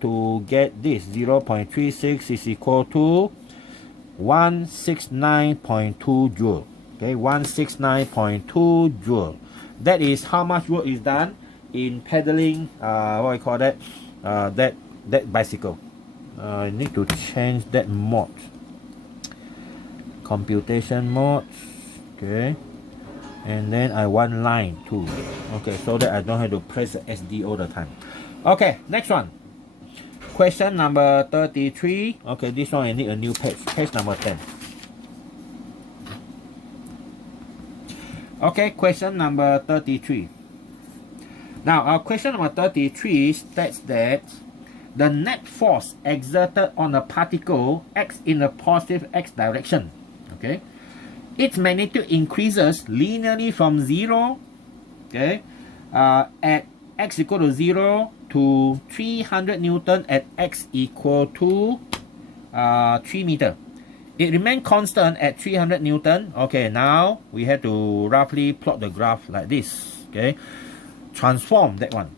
to get this 0.36 is equal to 169.2 joule. Okay, 169.2 joule. That is how much work is done in pedaling what I call that that bicycle. I need to change that mode, computation mode. Okay, and then I want line too. Okay, so that I don't have to press the SD all the time. Okay, next one. Question number 33. Okay, this one I need a new page. Page number 10. Okay, question number 33. Now, our question number 33 states that the net force exerted on a particle acts in a positive x direction. Okay, its magnitude increases linearly from 0, okay, at x equal to 0 to 300 Newton at x equal to 3 meter. It remains constant at 300 Newton. Okay, now we have to roughly plot the graph like this. Okay, transform that one.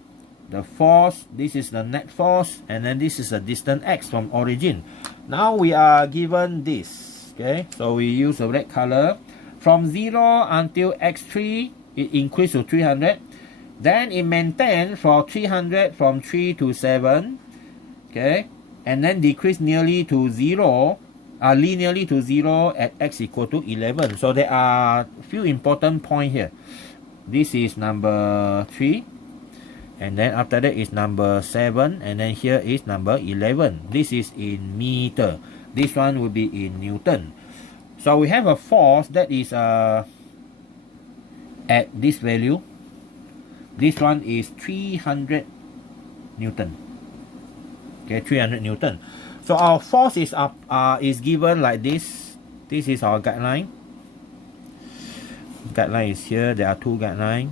The force, this is the net force, and then this is the distance x from origin. Now we are given this. Okay, so we use the red color. From 0 until x3, it increased to 300. Then it maintained for 300 from 3 to 7. Okay, and then decrease nearly to 0. Linearly to 0 at x equal to 11. So there are a few important points here. This is number 3, and then after that is number 7, and then here is number 11. This is in meter. This one will be in Newton. So we have a force that is at this value. This one is 300 Newton. Okay, 300 Newton. So our force is given like this. This is our guideline. Guideline is here. There are two guidelines,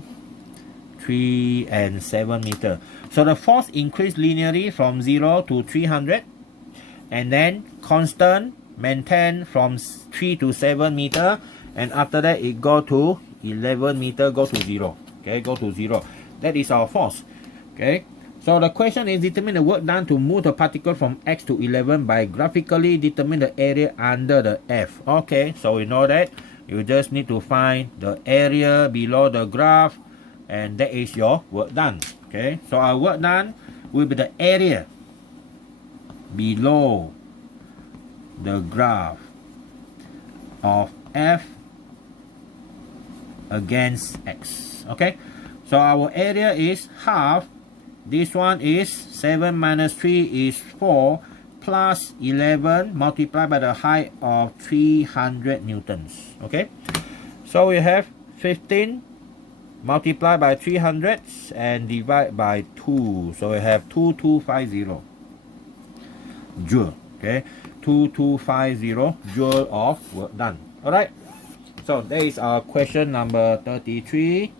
3 and 7 meter. So the force increased linearly from 0 to 300, and then constant, maintain from 3 to 7 meter, and after that it go to 11 meter, go to 0. Okay, go to 0. That is our force. Okay. So the question is, determine the work done to move the particle from x to 11 by graphically determine the area under the F. Okay, so we know that. You just need to find the area below the graph, and that is your work done. Okay, so our work done will be the area below the graph of F against x. Okay, so our area is half. This one is 7 minus 3 is 4 plus 11 multiplied by the height of 300 newtons. Okay, so we have 15 multiplied by 300 and divide by 2. So we have 2250 joule. Okay, 2250 joule of work done. Alright, so that is our question number 33.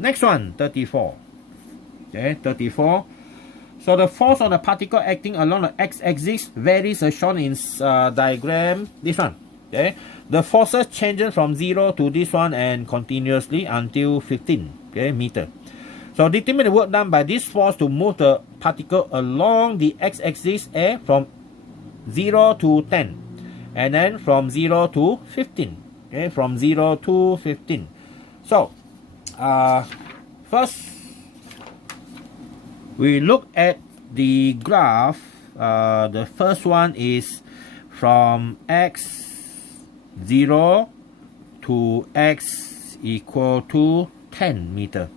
Next one, 34. Okay, 34. So the force on the particle acting along the x-axis varies as shown in diagram. This one. Okay, the forces changes from 0 to this one and continuously until 15 meter. So determine the work done by this force to move the particle along the x-axis from 0 to 10, and then from 0 to 15. Okay, from 0 to 15. So first we look at the graph. The first one is from x0 to x equal to 10 meter.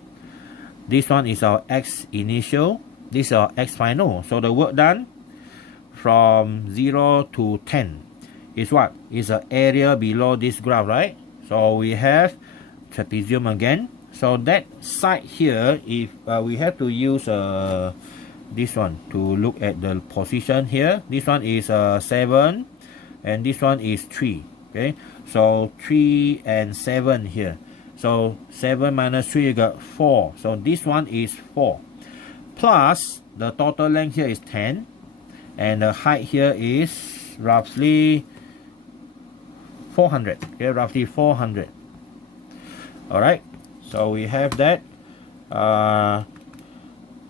This one is our x initial. This is our x final. So the work done from 0 to 10 is what? Is the area below this graph, right? So we have trapezium again. So that side here, if we have to use this one to look at the position here. This one is 7 and this one is 3. Okay, so 3 and 7 here. So 7 minus 3, you got 4. So this one is 4. Plus the total length here is 10, and the height here is roughly 400. Okay, roughly 400. Alright, so we have that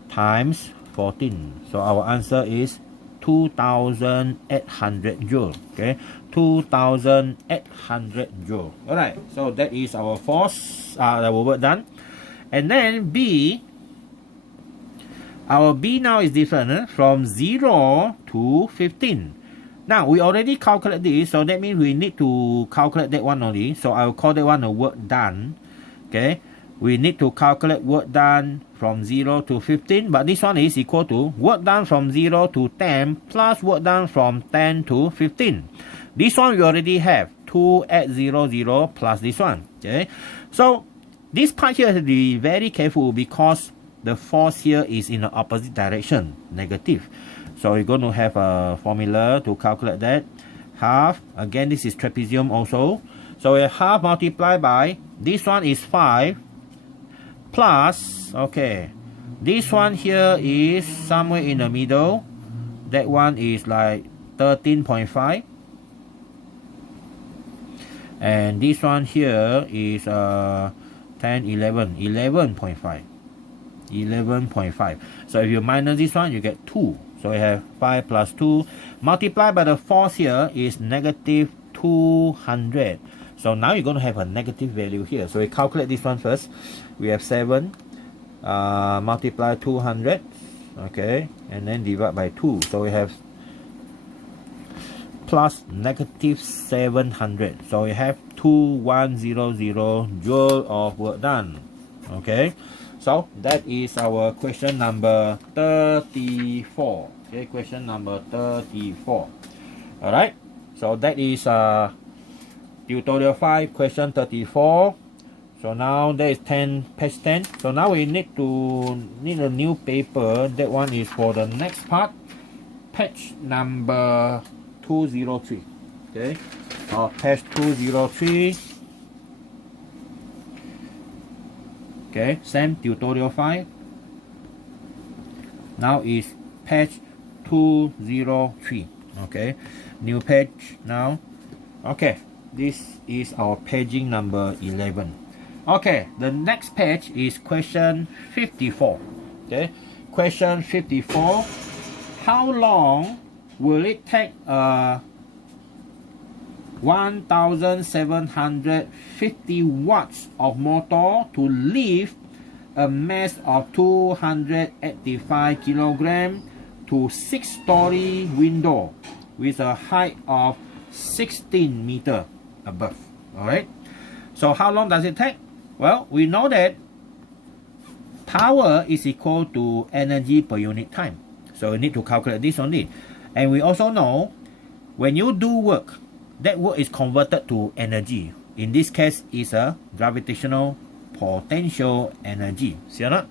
times 14. So our answer is 2,800 joule. Okay, 2,800 joule. All right. So that is our force. Our work done. And then B. Our B now is different from 0 to 15. Now we already calculate this, so that means we need to calculate that one only. So I will call that one a work done. Okay, we need to calculate work done from 0 to 15, but this one is equal to work done from 0 to 10 plus work done from 10 to 15. This one we already have 2800 plus this one. Okay, so this part here has to be very careful because the force here is in the opposite direction, negative. So you're going to have a formula to calculate that. Half, again this is trapezium also. So we have half multiplied by, this one is 5, plus, okay, this one here is somewhere in the middle. That one is like 13.5. And this one here is 10, 11, 11.5. 11.5. So if you minus this one, you get 2. So we have 5 plus 2 multiplied by the force here is negative 200. So now you're going to have a negative value here. So we calculate this one first. We have 7 multiply 200. Okay, and then divide by 2. So we have plus negative 700. So we have 2100 joule of work done. Okay. So that is our question number 34. Okay, question number 34. Alright, so that is tutorial 5, question 34. So now there is 10, page 10. So now we need a new paper. That one is for the next part, page number 203. Okay, page 203. Okay, same tutorial 5. Now is page 203. Okay, new page now. Okay, this is our paging number 11. Okay, the next page is question 54. Okay, question 54. How long will it take 1,750 watts of motor to lift a mass of 285 kilogram to 6-story window with a height of 16 meter above? Alright, so how long does it take? Well, we know that power is equal to energy per unit time, so we need to calculate this only. And we also know when you do work, that work is converted to energy. In this case, is a gravitational potential energy. See or not?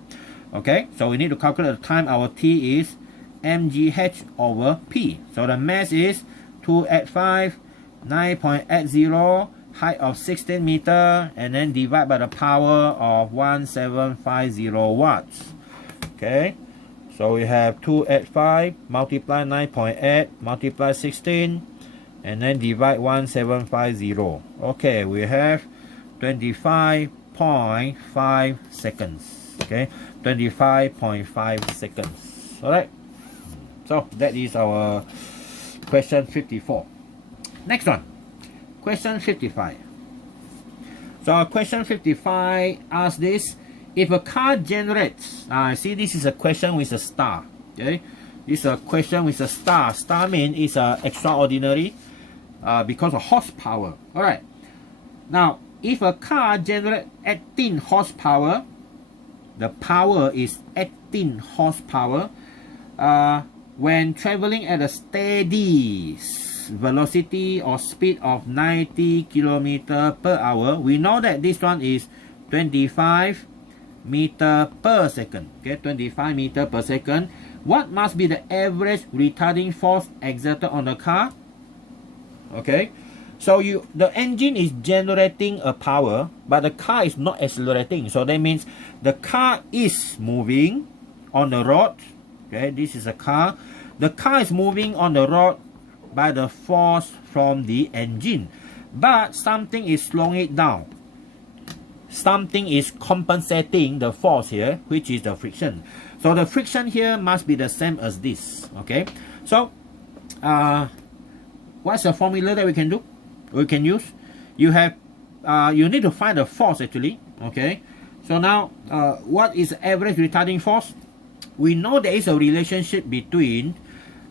Okay, so we need to calculate the time. Our T is mgh over P. So the mass is 285, 9.80, height of 16 meter, and then divide by the power of 1750 watts. Okay, so we have 285 multiply 9.8 multiply 16. And then divide 1750. Okay, we have 25.5 seconds. Okay, 25.5 seconds. Alright, so that is our question 54. Next one, question 55. So question 55 asks this: if a car generates, see, this is a question with a star. Okay, this is a question with a star. Star means it's extraordinary. Because of horsepower. Alright. Now, if a car generates 18 horsepower, the power is 18 horsepower. When traveling at a steady velocity or speed of 90 km per hour, we know that this one is 25 meter per second. Okay, 25 meter per second. What must be the average retarding force exerted on the car? Okay, so the engine is generating a power, but the car is not accelerating. So that means the car is moving on the road. Okay, this is a car. The car is moving on the road by the force from the engine, but something is slowing it down. Something is compensating the force here, which is the friction. So the friction here must be the same as this. Okay, so what's the formula that we can do? We can use. You have you need to find the force actually. Okay, so now what is average retarding force? We know there is a relationship between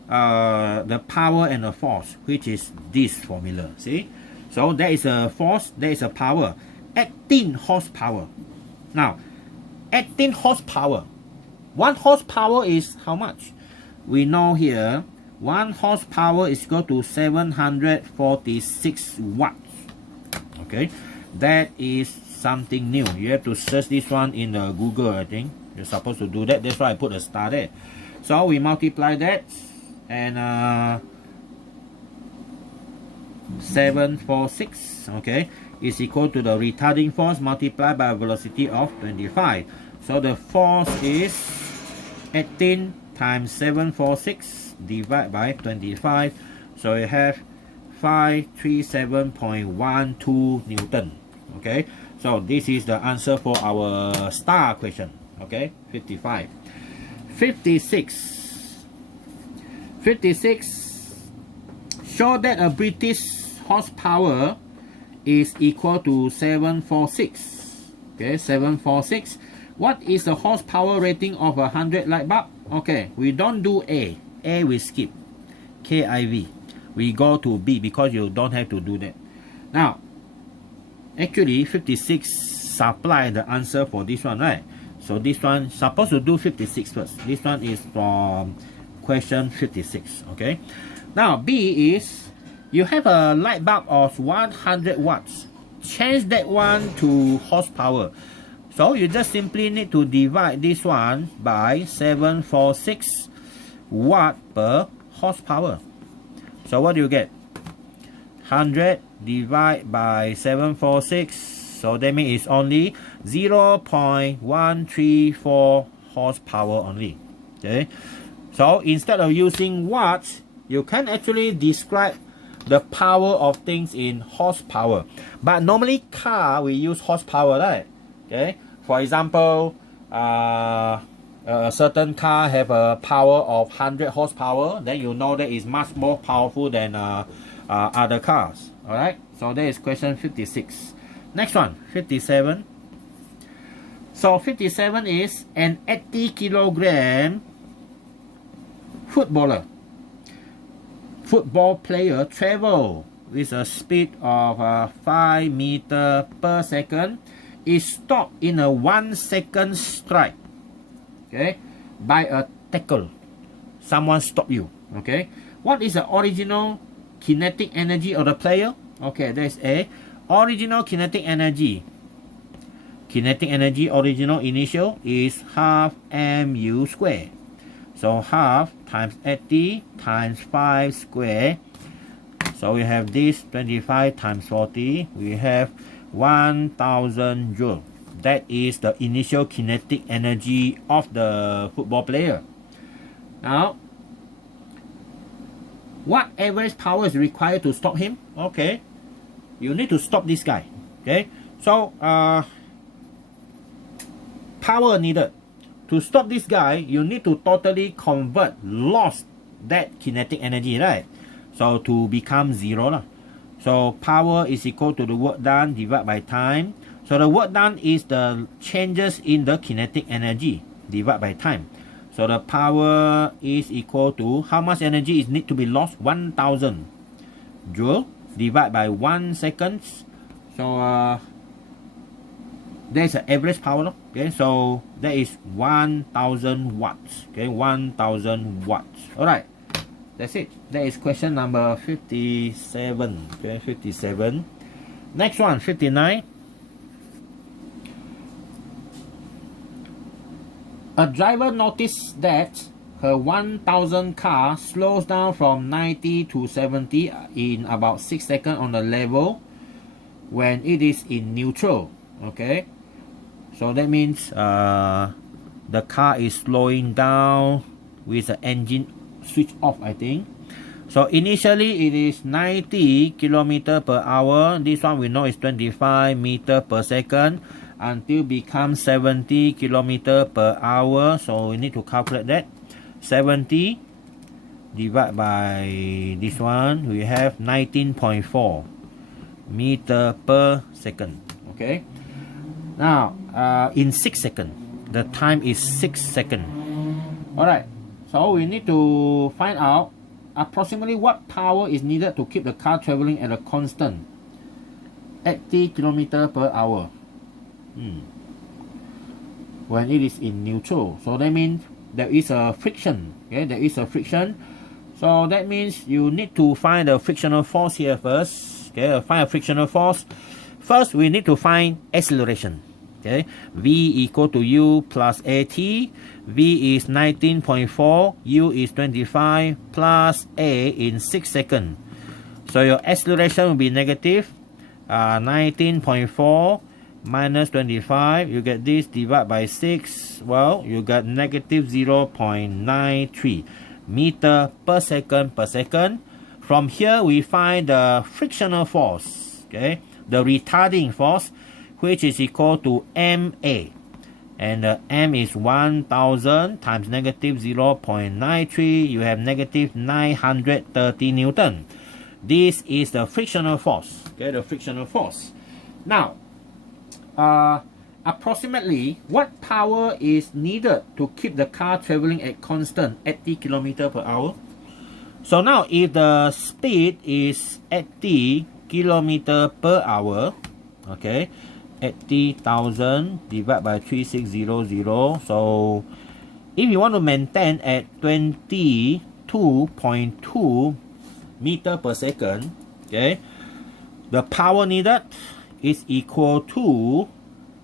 the power and the force, which is this formula. See, so there is a force, there is a power. 18 horsepower. Now 18 horsepower, 1 horsepower is how much? We know here 1 horsepower is equal to 746 watts. Okay, that is something new. You have to search this one in the Google. I think you're supposed to do that. That's why I put a star there. So we multiply that, and 746, okay, is equal to the retarding force multiplied by a velocity of 25. So the force is 18 times 746 divided by 25. So you have 537.12 Newton. Okay, so this is the answer for our star question. Okay, 55. 56. 56. Show that a British horsepower is equal to 746. Okay, 746. What is the horsepower rating of a 100 light bulb? Okay, we don't do A. A we skip. KIV. We go to B because you don't have to do that. Now, actually 56 supply the answer for this one, right? So this one supposed to do 56 first. This one is from question 56. Okay. Now B is you have a light bulb of 100 watts. Change that one to horsepower. So you just simply need to divide this one by 746 watt per horsepower. So what do you get? 100 divided by 746. So that means it's only 0.134 horsepower only. Okay. So instead of using watts, you can actually describe the power of things in horsepower. But normally car we use horsepower, right? Okay. For example, a certain car have a power of 100 horsepower, then you know that is much more powerful than other cars. All right. So that is question 56. Next one, 57. So 57 is an 80 kilogram football player travel with a speed of 5 meters per second is stopped in a 1 second strike, okay, by a tackle. Someone stop you. Okay, what is the original kinetic energy of the player? Okay, there's a original kinetic energy. Kinetic energy original initial is half mu square. So half times 80 times 5 square. So we have this 25 times 40. We have 1000 joule. That is the initial kinetic energy of the football player. Now, what average power is required to stop him? Okay, you need to stop this guy. Okay, so power needed. To stop this guy, you need to totally lost that kinetic energy, right? So to become zero. So power is equal to the work done divided by time. So the work done is the changes in the kinetic energy divided by time. So the power is equal to how much energy is need to be lost? 1000 joule divided by 1 second. So there's an average power. Okay, so that is 1000 watts. Okay, 1000 watts. All right, that's it. That is question number 57. Okay, 57. Next one, 59. A driver noticed that her 1000 car slows down from 90 to 70 in about 6 seconds on the level when it is in neutral. Okay, so that means the car is slowing down with the engine switch off, I think. So initially it is 90 km per hour. This one we know is 25 meters per second. until become 70 kilometer per hour. So we need to calculate that. 70 divided by this one, we have 19.4 meter per second. Okay. Now, in 6 seconds, the time is 6 seconds. Alright, so we need to find out approximately what power is needed to keep the car traveling at a constant 80 km per hour when it is in neutral. So that means there is a friction. Okay, there is a friction. So that means you need to find the frictional force here first. Okay, find a frictional force. First, we need to find acceleration. Okay, V equal to U plus AT. V is 19.4, U is 25, plus A in 6 seconds. So your acceleration will be negative 19.4 minus 25. You get this, divide by 6. Well, you got negative 0.93 meter per second per second. From here, we find the frictional force. Okay, the retarding force, which is equal to MA. And the M is 1000 times negative 0.93. You have negative 930 Newton. This is the frictional force. Okay, the frictional force. Now, approximately what power is needed to keep the car traveling at constant 80 km per hour? So now, if the speed is 80 km per hour, okay, 80,000 divided by 3600. So if you want to maintain at 22.2 meter per second, okay, the power needed is equal to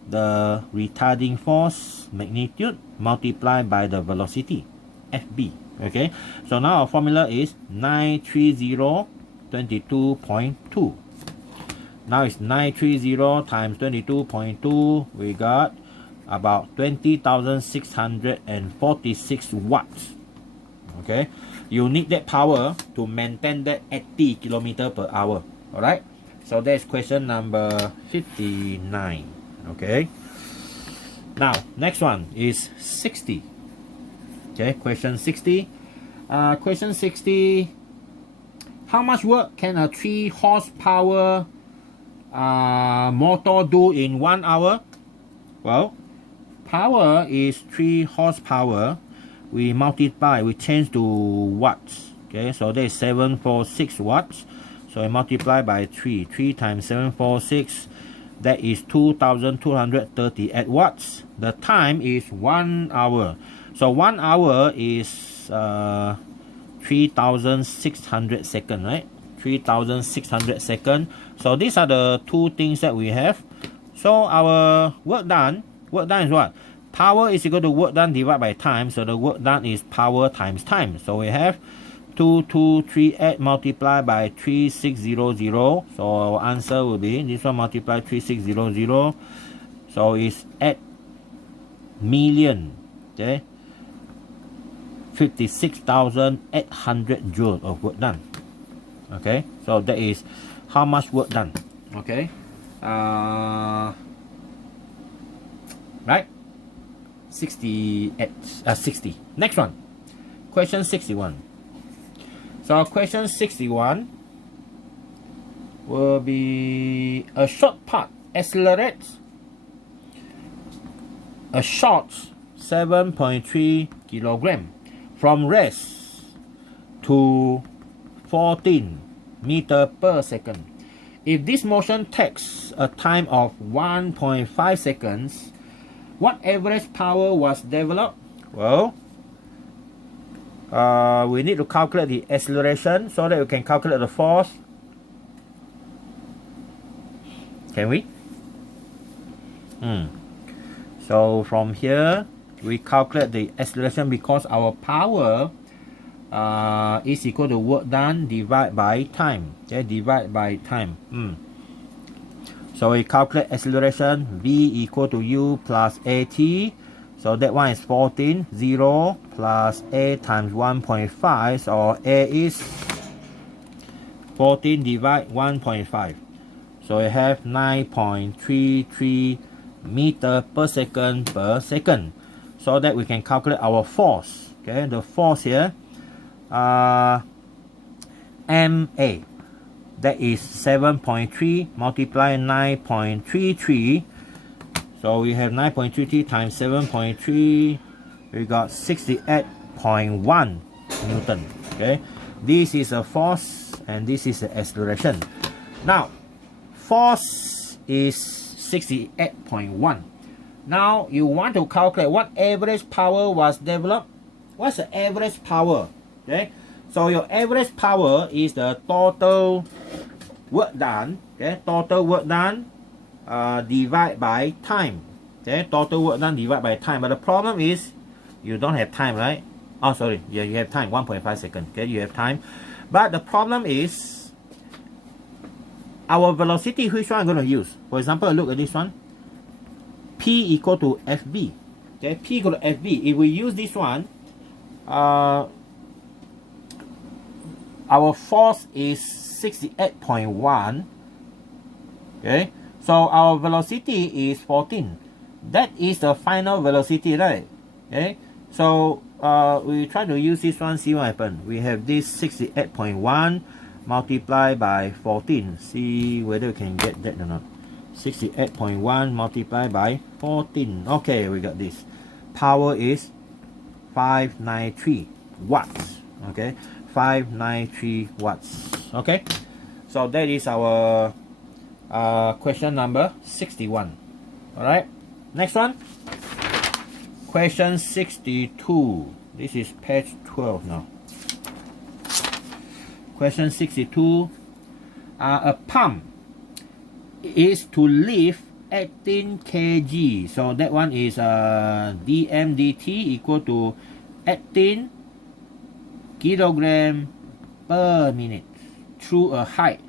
the retarding force magnitude multiplied by the velocity FB. Okay, so now our formula is 930 22.2. Now it's 930 times 22.2. We got about 20,646 watts. Okay, you need that power to maintain that 80 km per hour. Alright, so that's question number 59. Okay, now next one is 60. Okay, question 60. Question 60. How much work can a 3 horsepower motor do in 1 hour? Well, power is 3 horsepower. We multiply, we change to watts. Okay, so that is 746 watts. So we multiply by 3. 3 times 746, that is 2238 watts. The time is 1 hour. So 1 hour is 3,600 seconds, right? 3,600 seconds. So these are the two things that we have. So our work done is what? Power is equal to work done divided by time. So the work done is power times time. So we have 2238 multiplied by 3600. So our answer will be this one multiplied 3600. So it's 8 million. Okay, 56,800 joules of work done. Okay, so that is how much work done. Okay, right, 60. Next one, question 61. So question 61 will be a short part accelerates a short 7.3 kilogram from rest to 14 meter per second. If this motion takes a time of 1.5 seconds, what average power was developed? Well, we need to calculate the acceleration so that we can calculate the force. Can we? So from here, we calculate the acceleration because our power is equal to work done divided by time. Okay, divide by time. So we calculate acceleration. V equal to U plus AT. So that one is 14. 0 plus A times 1.5. So A is 14 divide 1.5. So we have 9.33 meter per second, so that we can calculate our force. Okay, the force here, MA, that is 7.3 multiply 9.33. So we have 9.33 times 7.3, we got 68.1 Newton. Okay, this is a force and this is the acceleration. Now, force is 68.1. Now you want to calculate what average power was developed. What's the average power? Okay, so your average power is the total work done. Okay, total work done divide by time. Okay, total work done divide by time. But the problem is you don't have time, right? Oh, sorry, yeah, you have time, 1.5 seconds. Okay, you have time. But the problem is our velocity, which one I'm going to use? For example, look at this one. P equal to FV. Okay, P equal to FV. If we use this one, our force is 68.1. Okay, so our velocity is 14. That is the final velocity, right? Okay, so we try to use this one, see what happens. We have this 68.1 multiplied by 14. See whether we can get that or not. 68.1 multiplied by 14. Okay, we got this. Power is 593 watts. Okay, 593 watts. Okay, so that is our question number 61. All right, next one. Question 62. This is page 12 now. Question 62. A pump is to lift 18 kg. So that one is dm dt equal to 18 kilogram per minute through a height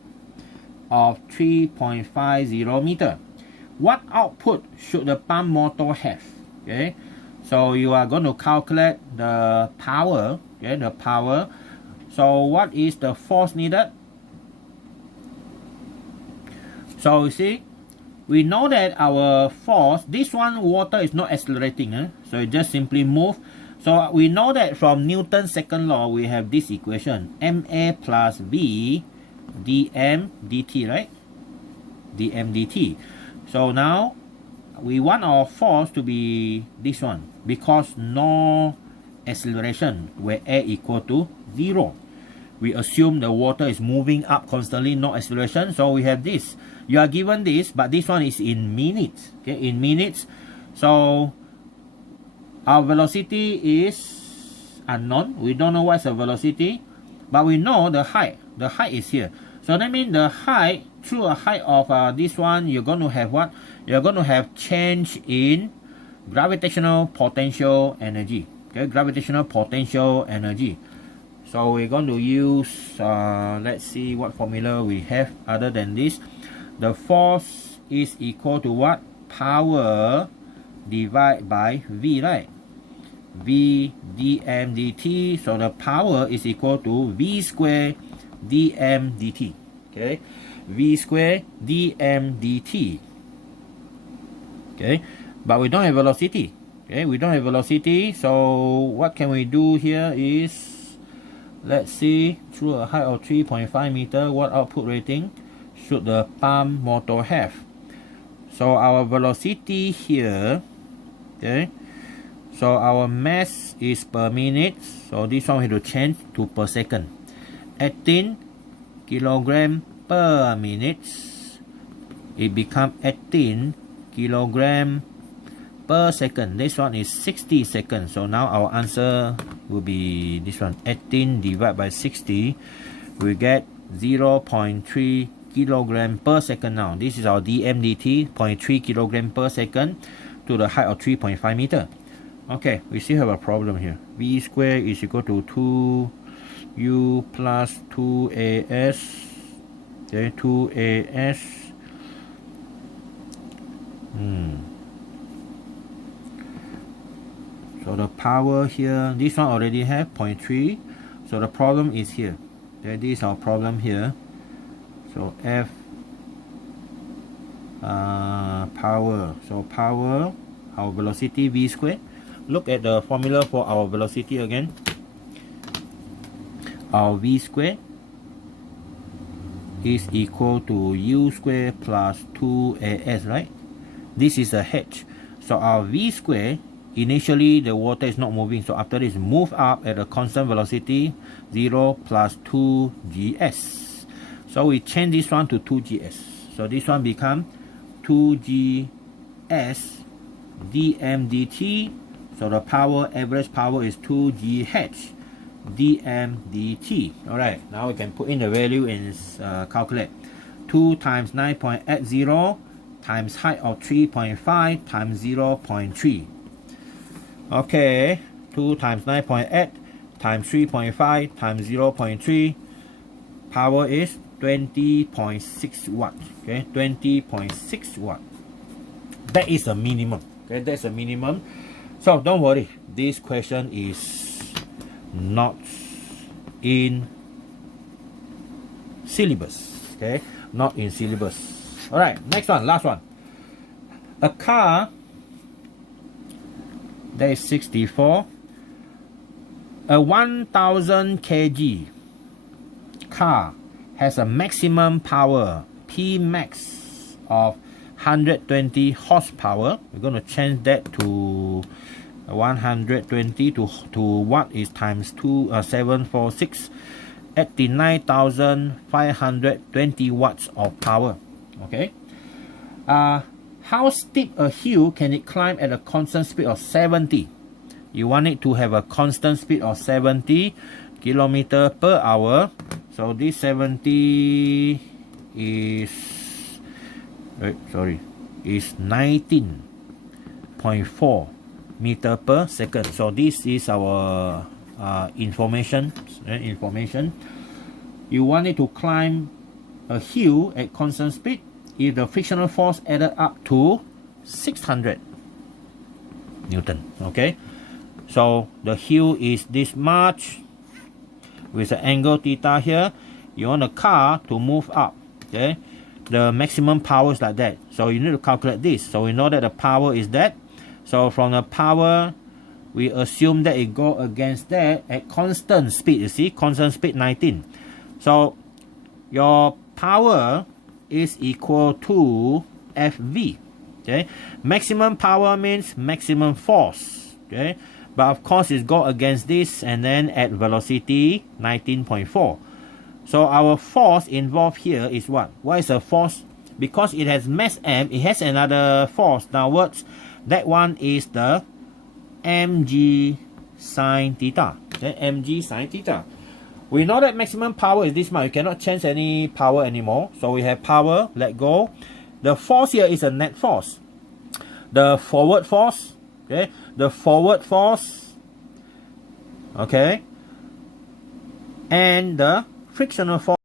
of 3.50 meter. What output should the pump motor have? Okay, so you are going to calculate the power. Okay, the power. So what is the force needed? So you see, we know that our force, this one water is not accelerating, so it just simply move. So we know that from Newton's second law, we have this equation, ma plus v dm dt, right? Dm dt. So now we want our force to be this one, because no acceleration where a equal to 0. We assume the water is moving up constantly, no acceleration. So we have this. You are given this, but this one is in minutes. Okay, in minutes. So our velocity is unknown. We don't know what's the velocity, but we know the height. The height is here. So that means the height, through a height of this one, you're going to have what? You're going to have change in gravitational potential energy. Okay, gravitational potential energy. So we're going to use, let's see what formula we have other than this. The force is equal to what? Power divided by V, right? V dm dt. So the power is equal to V square dm dt. Okay, V square dm dt. Okay, but we don't have velocity. Okay, we don't have velocity. So what can we do here is, let's see, through a height of 3.5 meter, what output rating should the pump motor have? So our velocity here, okay, so our mass is per minute, so this one we have to change to per second. 18 kilogram per minute, it becomes 18 kilogram per second. This one is 60 seconds. So now our answer will be this one, 18 divided by 60, we get 0.3 kilogram per second. Now this is our dm dt, 0.3 kilogram per second to the height of 3.5 meter. Okay, we still have a problem here. V square is equal to 2u plus 2as. Okay, 2as. So the power here, this one already have 0.3. So the problem is here. Okay, this is our problem here. So F power. So power, our velocity v squared. Look at the formula for our velocity again. Our v squared is equal to u squared plus 2as, right? This is a h. So our v squared, initially the water is not moving, so after this move up at a constant velocity 0 plus 2gs. So we change this one to 2gs. So this one become 2gs dm dt. So the power, average power is 2gh dm dt. Alright, now we can put in the value and calculate. 2 times 9.80 times height of 3.5 times 0.3. Okay, 2 times 9.8 times 3.5 times 0.3. Power is 20.6 watt. Okay, 20.6 watt. That is a minimum. Okay, that's a minimum. So don't worry, this question is not in syllabus. Okay, not in syllabus. All right, next one, last one. A car that is 64, a 1000 kg car has a maximum power P max of 120 horsepower. We're going to change that to 120 to watt is times 746, 89,520 watts of power. Okay. How steep a hill can it climb at a constant speed of 70? You want it to have a constant speed of 70 kilometer per hour. So this 70 is is 19.4 meter per second. So this is our information. You want it to climb a hill at constant speed if the frictional force added up to 600 Newton. Okay, so the hill is this much with the angle theta here. You want the car to move up. Okay, the maximum power is like that. So you need to calculate this. So we know that the power is that. So from the power, we assume that it go against that at constant speed. You see, constant speed 19. So your power is equal to Fv. Okay, maximum power means maximum force. Okay, but of course it go against this and then at velocity 19.4. So our force involved here is what? What is the force? Because it has mass m, it has another force downwards. That one is the mg sine theta. Okay, mg sine theta. We know that maximum power is this much. You cannot change any power anymore. So we have power, let go. The force here is a net force. The forward force, okay, the forward force, okay, and the frictional force.